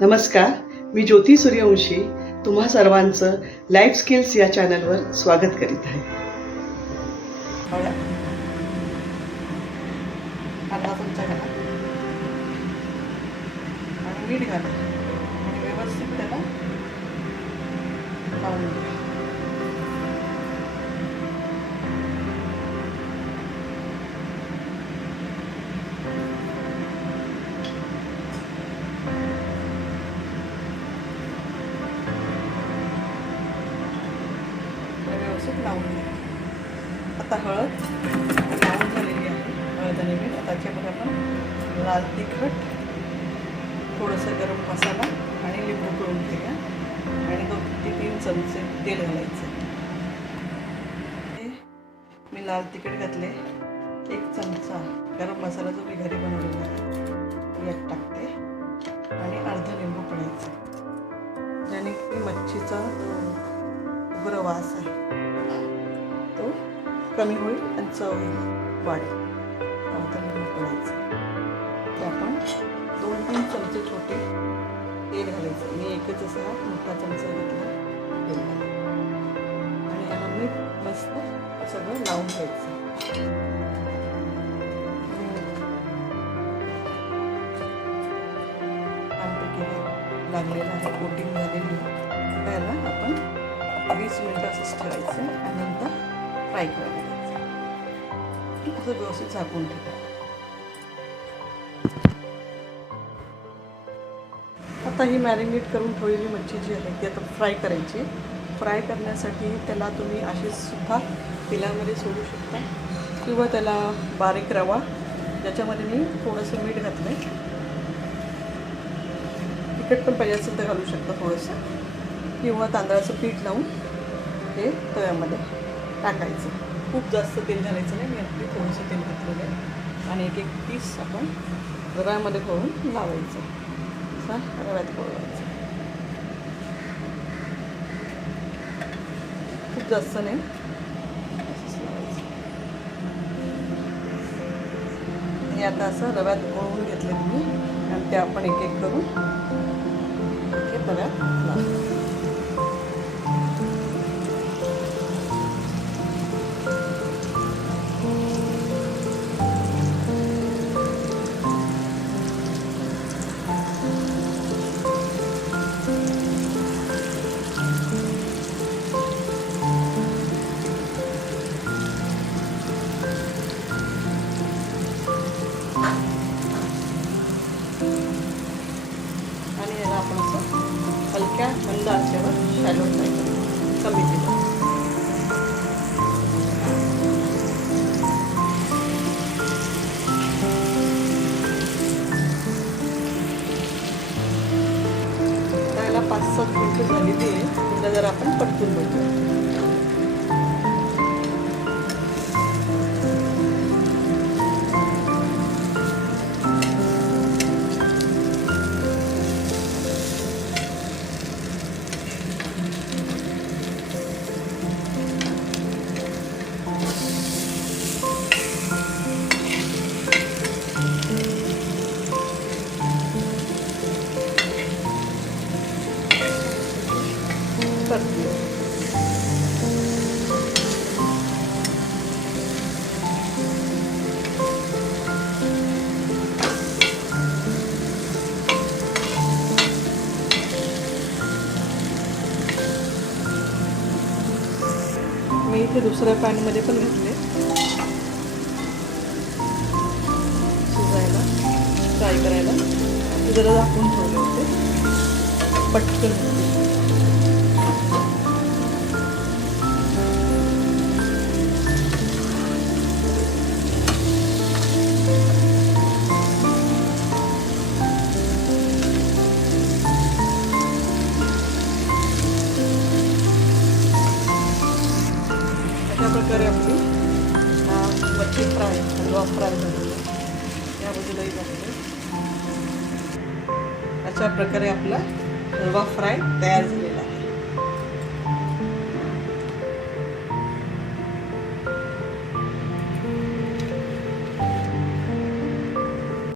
नमस्कार, मी ज्योती सूर्यवंशी तुम्हा सर्वांचं लाईफ स्किल्स या चॅनलवर स्वागत करीत आहे. अर्धा चमचा घाला आणि मीठ घाला आणि व्यवस्थित त्याला लावून घ्या. व्यवस्थित लावून घ्या. आता हळद लावून झालेली आहे. हळद आणि मीठ. आता त्याच्यामध्ये आपण लाल तिखट, थोडंसं गरम मसाला आणि लिंबू पिळून घ्या आणि 2 ते 3 चमचे तेल घालायचं. मी लाल तिखट घातले, 1 चमचा गरम मसाला जो मी घरी बनवलेला आहे यात टाकते आणि अर्धा लिंबू पिळायचं, ज्याने की मच्छीचा उग्र वास आहे तो कमी होईल आणि चव वाढेल. अर्धा लिंबू पिळायचं. ते आपण 2-3 चमचे छोटे तेल घालायचं. मी एकच असा मोठा चमचा घेतला तेल आणि याला मी मस्त सगळं लावून घ्यायचं. लागलेलं आहे, कोटिंग झालेली आहे. त्याला आपण 20 मिनटं असंच ठेवायचं आणि नंतर फ्राय करायला घ्यायचं. असं व्यवस्थित झाकून ठेवा. आता ही मॅरिनेट करून ठेवलेली मच्छी जी आहे ती आता फ्राय करायची. फ्राय करण्यासाठी त्याला तुम्ही अशीच सुद्धा तेलामध्ये सोडू शकता किंवा त्याला बारीक रवा, ज्याच्यामध्ये मी थोडंसं मीठ घातलं आहे, तिखट पण पाहिजे असेल तर घालू शकता थोडंसं, किंवा तांदळाचं पीठ लावून हे तव्यामध्ये टाकायचं. खूप जास्त तेल घालायचं नाही. मी अगदी थोडंसं तेल घातलेलं आहे आणि एक पीस आपण रव्यामध्ये करून लावायचं. असा रव्यात कळवायचं. खूप जास्त नाही, असंच लावायचं. हे आता असं रव्यात कळवून घेतले मी आणि ते आपण एक एक करून हे तव्यात लावतो. आणि याला आपण असं हलक्या मंद आचेवर शॅलो फ्राय करायचं, कमी तेलात. त्याला 5-7 मिनिटं झालेली आहे. त्याला जर आपण परतून बघूया. मी इथे दुसऱ्या पॅनमध्ये पण घातले शिजायला, फ्राय करायला. ते जरा झाकून ठेवले होते पटकन. अशा प्रकारे आपली मच्छी फ्राय, हलवा फ्राय झालेला. या बाजूलाही झालेलं. अशा प्रकारे आपला हलवा फ्राय तयार झाला.